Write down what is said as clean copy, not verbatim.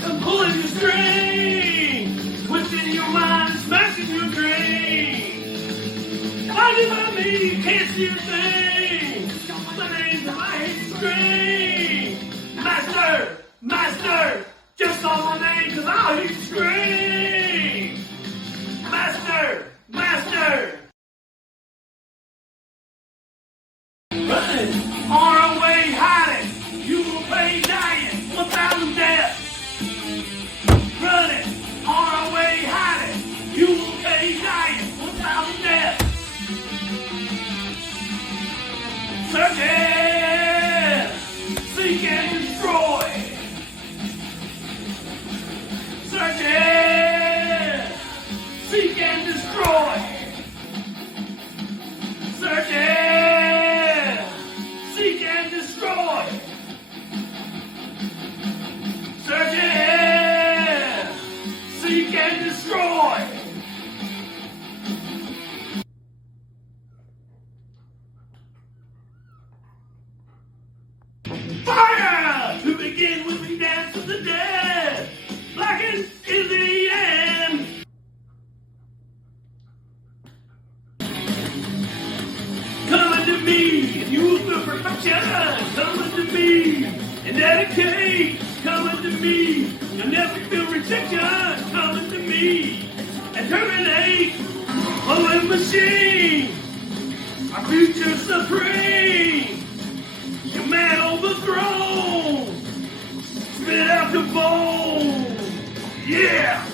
yes, I'm pulling your string, twisting your mind, smashing your dreams. Blinded by me, you can't see a thing. My name's on my hit string. Master, master, just call my name, cause I'll hit you scream. Master, master. Running, on our way hiding, you will pay dying, 1,000 deaths. Running, on our way hiding, you will pay dying, 1,000 deaths. Searching, seek and destroy. Searching, seek and destroy. Searching, seek and destroy. Searching, seek and destroy. Fire! To begin with the dance of the dead. Blackened in the end. Come unto me, and you will feel perfection. Come unto me, and dedicate. Come unto me, you'll never feel rejection. Come unto me, and terminate. Flowing machine, our future supreme. Your man on the throne, spit out the bone. Yeah.